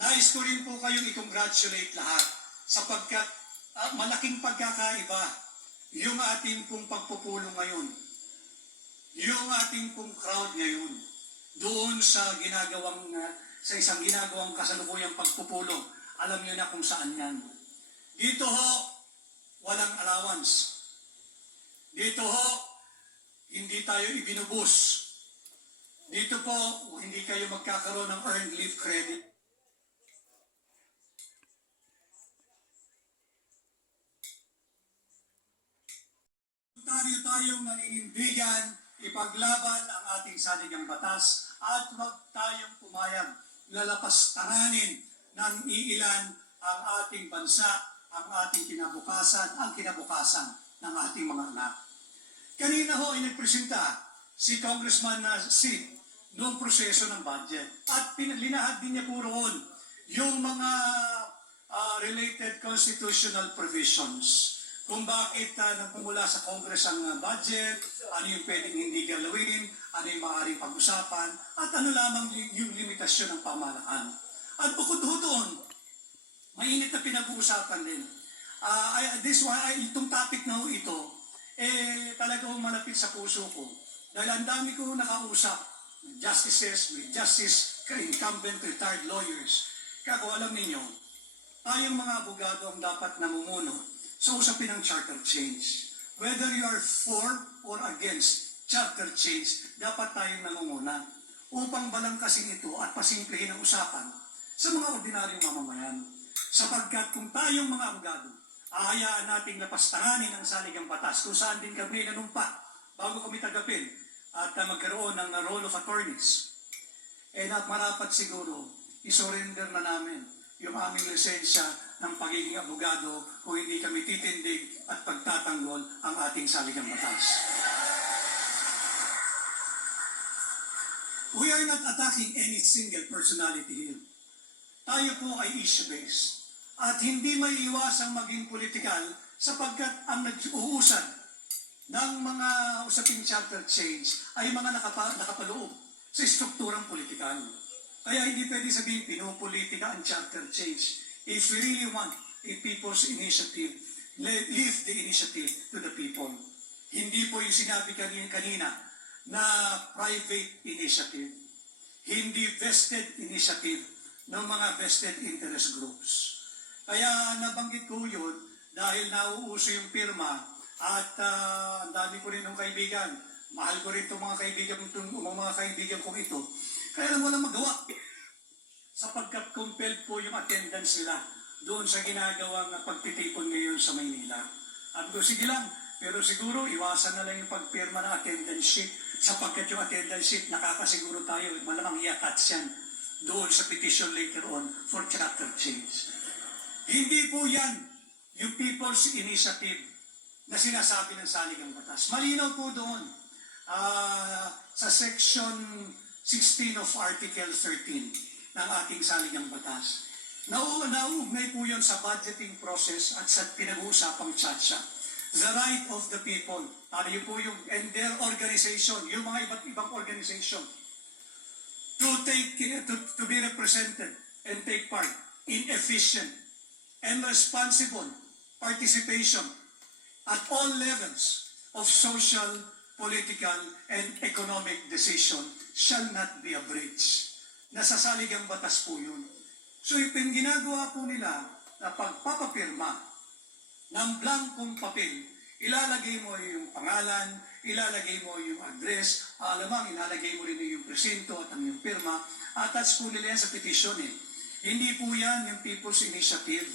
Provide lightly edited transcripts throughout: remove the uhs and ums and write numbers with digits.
Nais ko rin po kayong i-congratulate lahat sapagkat malaking pagkakaiba yung ating pong pagpupulong ngayon, yung ating pong crowd ngayon, doon sa sa isang ginagawang kasalukuyang pagpupulong. Alam niyo na kung saan yan. Dito ho, walang allowance. Dito ho, hindi tayo ibinubus. Dito po, hindi kayo magkakaroon ng earned leave credit. Tayong naninindigan, ipaglaban ang ating saligang batas at huwag tayong pumayag lalapastanganin ng iilan ang ating bansa, ang ating kinabukasan, ang kinabukasan ng ating mga anak. Kanina ho ay nagpresenta si Congressman Sid noong proseso ng budget at linahad din niya po roon yung mga related constitutional provisions kung bakit nagpumula sa Congress ang budget, ano yung pwedeng hindi galawin, ano yung maaaring pag-usapan, at ano lamang yung limitasyon ng pamahalaan. At bukod doon, mainit na pinag-uusapan din. Itong topic na ito, talagang malapit sa puso ko. Dahil ang dami ko nakausap, justices, with justice, incumbent, retired lawyers. Kaya kung alam ninyo, tayong mga abogado ang dapat namumuno sa usapin ng charter change. Whether you are for or against charter change, dapat tayong nangunguna upang balangkasin ito at pasimplihin ang usapan sa mga ordinaryong mamamayan. Sapagkat kung tayong mga abogado, ahayaan nating lapastanganin ang saligang batas kung saan din kami nanumpa bago kami tagapin at magkaroon ng role of attorneys. Marapat siguro, isurrender na namin yung aming lisensya ng pagiging abogado kung hindi kami titindig at pagtatanggol ang ating saligang batas. We are not attacking any single personality here. Tayo po ay issue-based at hindi may iwasang maging politikal sapagkat ang nag-uusad ng mga usaping charter change ay mga nakapaloob sa strukturang politikal. Kaya hindi pwede sabihin pinopolitika ang charter change. If we really want a people's initiative, leave the initiative to the people. Hindi po yung sinabi kanina na private initiative. Hindi vested initiative ng mga vested interest groups. Kaya nabanggit ko yun dahil nauuso yung pirma at ang dami ko rin ng kaibigan. Mahal ko rin itong mga kaibigan kong ito. Kaya lang walang magawa. Sapagkat compelled po yung attendance nila doon sa ginagawang pagtitipon ngayon sa Maynila. At sige lang, pero siguro iwasan na lang yung pagpirma ng attendance sheet sapagkat yung attendance sheet nakakasiguro tayo, malamang i-attach yan doon sa petition later on for charter change. Hindi po yan yung people's initiative na sinasabi ng saligang batas. Malinaw po doon sa section 16 of Article 13 ng ating saligang batas. Nauugnay po yun sa budgeting process at sa pinag-uusapang tsatsya. The right of the people, yun po yung, and their organization, yung mga iba't ibang organization, to be represented and take part in efficient and responsible participation at all levels of social, political, and economic decision shall not be abridged. Nasa saligang batas po yun. So ginagawa po nila na pagpapapirma ng blankong papel, ilalagay mo yung pangalan, ilalagay mo yung address, alamang ilalagay mo rin yung presinto at ang yung pirma, attach po nila yan sa petition eh. Hindi po yan yung people's initiative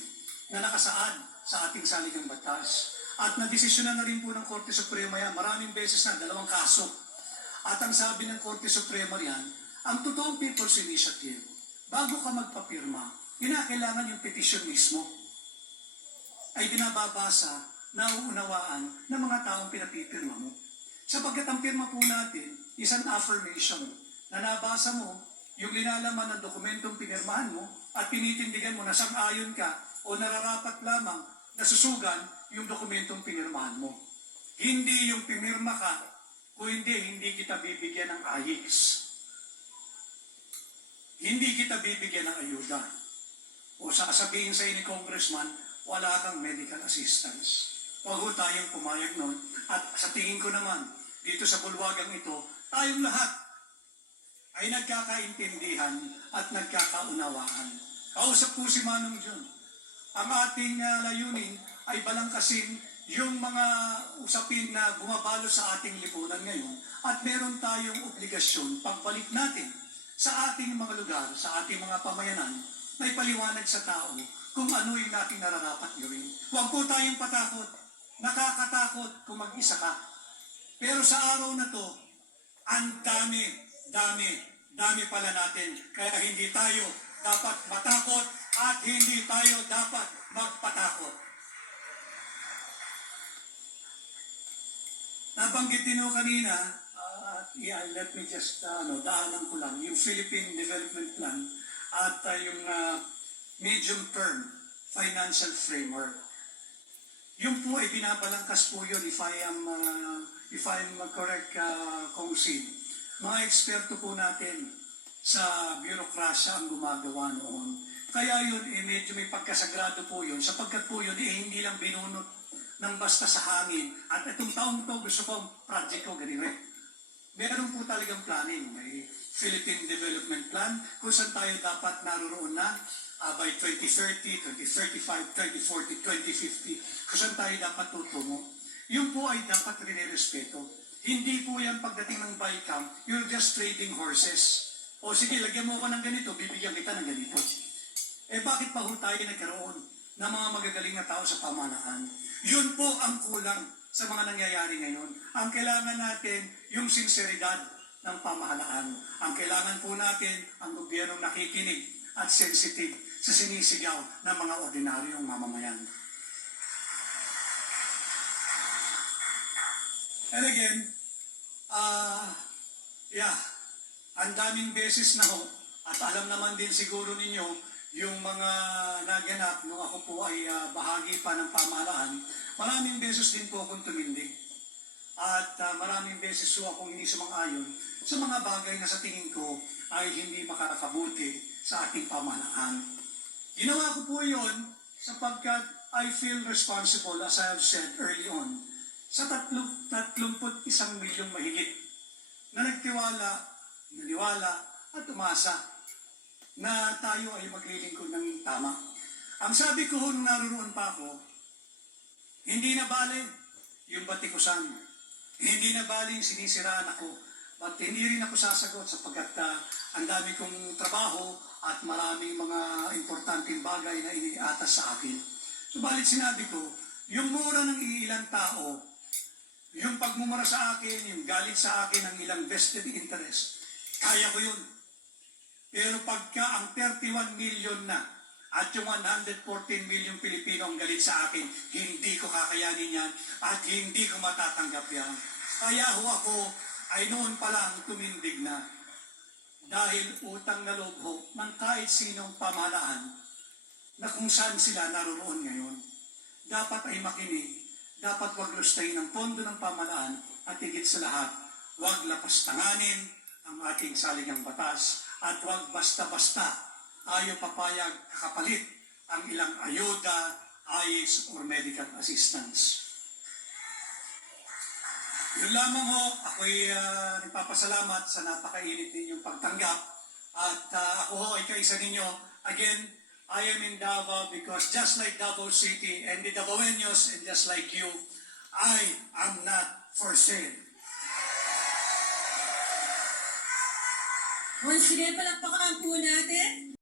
na nakasaad sa ating saligang batas. At nadesisyonan na rin po ng Korte Suprema yan, maraming beses na, 2 kaso. At ang sabi ng Korte Suprema yan, ang totoong people's initiative, bago ka magpapirma, kinakailangan yung petition mismo ay binababasa, nauunawaan ng mga taong pinapipirma mo. Sapagkat ang pirma po natin is an affirmation na nabasa mo yung linalaman ng dokumentong pinirmahan mo at tinitindigan mo na sang-ayon ka o nararapat lamang na susugan yung dokumentong pinirmahan mo. Hindi yung pimirma ka, kung hindi kita bibigyan ng ayix. Hindi kita bibigyan ng ayuda. o sasabihin sa ni Congressman, wala kang medical assistance. Huwag ho tayong pumayag nun. At sa tingin ko naman, dito sa bulwagang ito, tayong lahat ay nagkakaintindihan at nagkakaunawaan. Kausap po si Manong John. Ang ating layunin ay balangkasin yung mga usapin na bumabalo sa ating lipunan ngayon at meron tayong obligasyon pagbalik natin sa ating mga lugar, sa ating mga pamayanan, may paliwanag sa tao kung ano yung nating nararapat gawin. Huwag po tayong patakot. Nakakatakot kung mag-isa ka. Pero sa araw na to, ang dami pala natin. Kaya hindi tayo dapat matakot at hindi tayo dapat magpatakot. Nabanggit din ho kanina, let me just, daanan ko lang, yung Philippine Development Plan at yung medium-term financial framework. Yung po ay binabalangkas po yun, if I'm correct, Kong Sid. Mga eksperto po natin sa bürokrasya ang gumagawa noon. Kaya yun, medyo may pagkasagrado po yun, sapagkat po yun, hindi lang binunot ng basta sa hangin. At itong taong to, gusto kong project ko, ganito. Meron po talagang planning. May Philippine Development Plan, kung saan tayo dapat naroon na by 2030, 2035, 2040, 2050, kung saan tayo dapat tutungo. Yung po ay dapat rin-respeto. Hindi po yan pagdating ng BICAM, you're just trading horses. O sige, lagyan mo ko ng ganito, bibigyan kita ng ganito. Eh bakit pa ho tayo nagkaroon ng mga magagaling na tao sa pamanaan? Yun po ang kulang sa mga nangyayari ngayon. Ang kailangan natin, yung sinseridad ng pamahalaan. Ang kailangan po natin, ang gobyernong nakikinig at sensitive sa sinisigaw ng mga ordinaryong mamamayan. And again, ang daming beses na ho, at alam naman din siguro ninyo, yung mga naganap nung ako po ay bahagi pa ng pamahalaan, maraming beses din po akong tumindig. At maraming beses po akong hindi sumang-ayon sa mga bagay na sa tingin ko ay hindi makakabuti sa ating pamahalaan. Ginawa ko po yun sapagkat I feel responsible, as I have said early on, sa 31 milyong mahigit na naniwala at umasa na tayo ay maglilingkod ng tama. Ang sabi ko nung naroon pa ako, hindi na bale yung batikusan, hindi na bale yung sinisiraan ako, at hindi rin ako sasagot sapagkat ang dami kong trabaho at maraming mga importanteng bagay na iniatas sa akin. Subalit sinabi ko, yung mura ng ilang tao, yung pagmumura sa akin, yung galit sa akin ng ilang vested interest, kaya ko yun. Pero pagka ang 31 million na at yung 114 million Pilipino ang galit sa akin, hindi ko kakayanin yan at hindi ko matatanggap yan. Kaya ho ako ay noon pa lang tumindig na dahil utang na loob ho ng kahit sinong pamahalaan na kung saan sila naroon ngayon. Dapat ay makinig, dapat wag lustayin ang pondo ng pamahalaan at higit sa lahat, wag lapastanganin ang ating saligang batas at wag basta-basta ayaw papayag kapalit ang ilang ayuda, ayes, or medical assistance. Yun lamang ho, ako'y nagpapasalamat sa napakainit ninyong pagtanggap at ako ho ay kaisa ninyo. Again, I am in Davao because just like Davao City and the Davaoenos and just like you, I am not for sale. Once again, palakpakan po natin.